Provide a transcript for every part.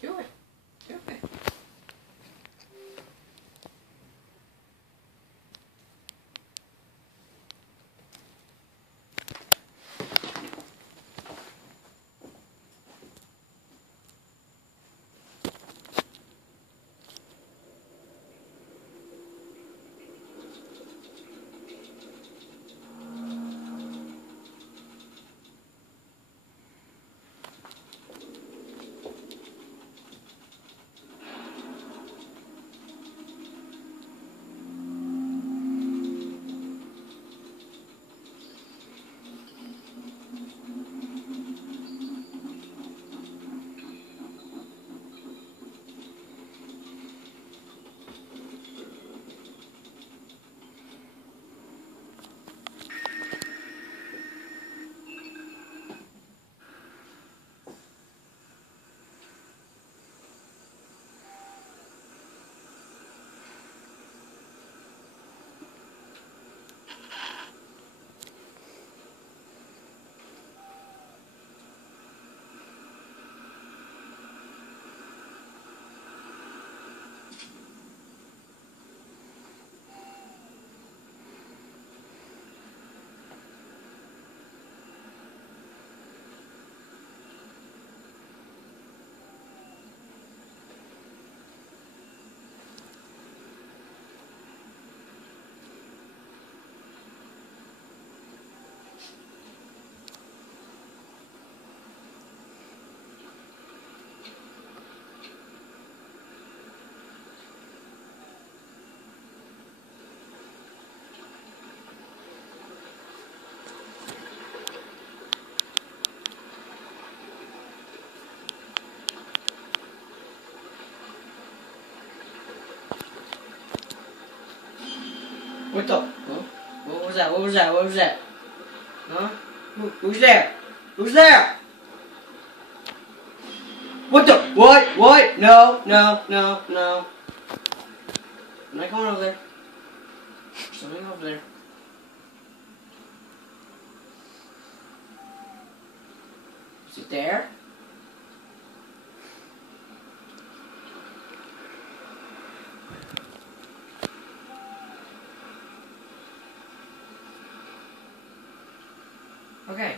Do it. Do it. What the? Huh? What was that? What was that? What was that? Huh? Who's there? Who's there? What the? What? What? No, no, no, no. I'm not going over there. Something over there. Is it there? Okay.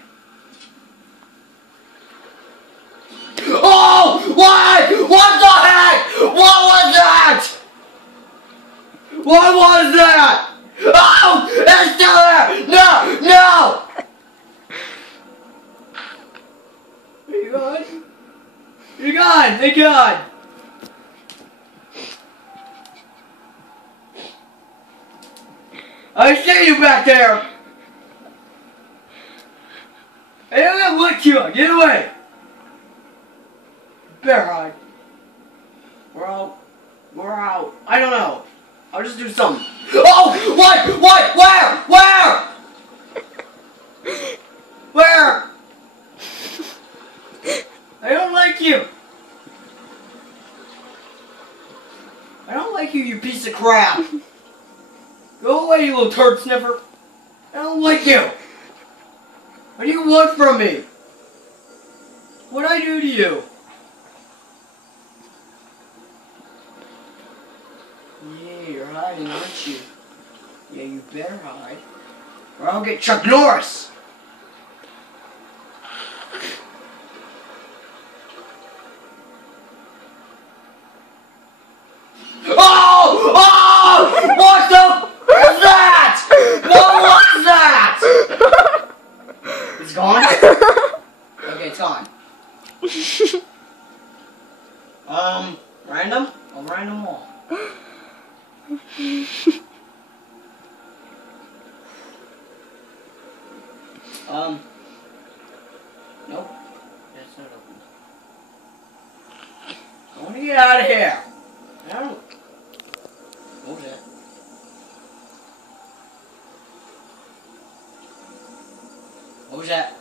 Oh! What? What the heck? What was that? What was that? Oh! It's still there! No! No! Are you gone? You're gone! Thank God! I see you back there! I don't know what you are! Get away! Bear hide. We're out. We're out. I don't know. I'll just do something. Oh! What? What? Where? Where? Where? I don't like you. I don't like you, you piece of crap. Go away, you little turd sniffer. I don't like you. What do you want from me? What'd I do to you? Yeah, you're hiding, aren't you? Yeah, you better hide. Or I'll get Chuck Norris! Oh! Oh! What the was that? What was that? It's gone? Okay, it's gone. Random? I'll random all. Nope. That's not open. I want to get out of here. I don't. What was that? What was that?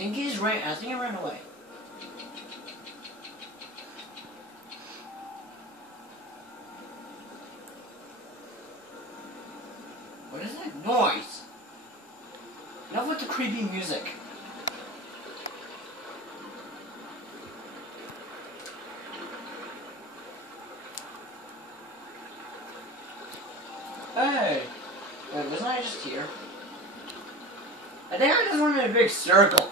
think he ran away. What is that noise? Enough with the creepy music. Hey! Wait, wasn't I just here? I think I just went in a big circle.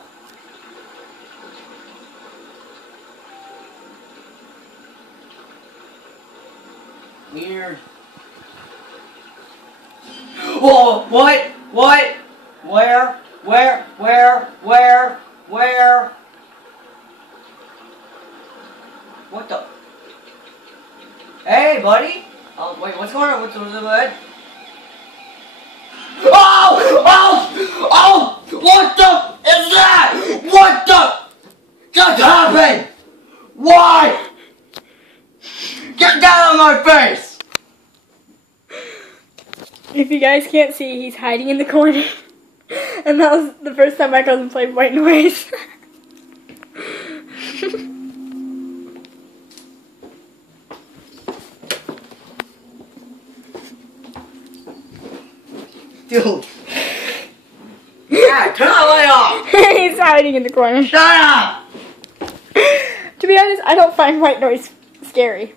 Weird. Whoa! What? What? Where? Where? Where? Where? Where? What the? Hey, buddy! Oh, wait, what's going on with the bed? Oh! Oh! Oh! What the is that? What the just happened? Why? Get down on my face! If you guys can't see, he's hiding in the corner. And that was the first time my cousin played White Noise. Dude. Yeah, turn the light off! He's hiding in the corner. Shut up! To be honest, I don't find White Noise scary.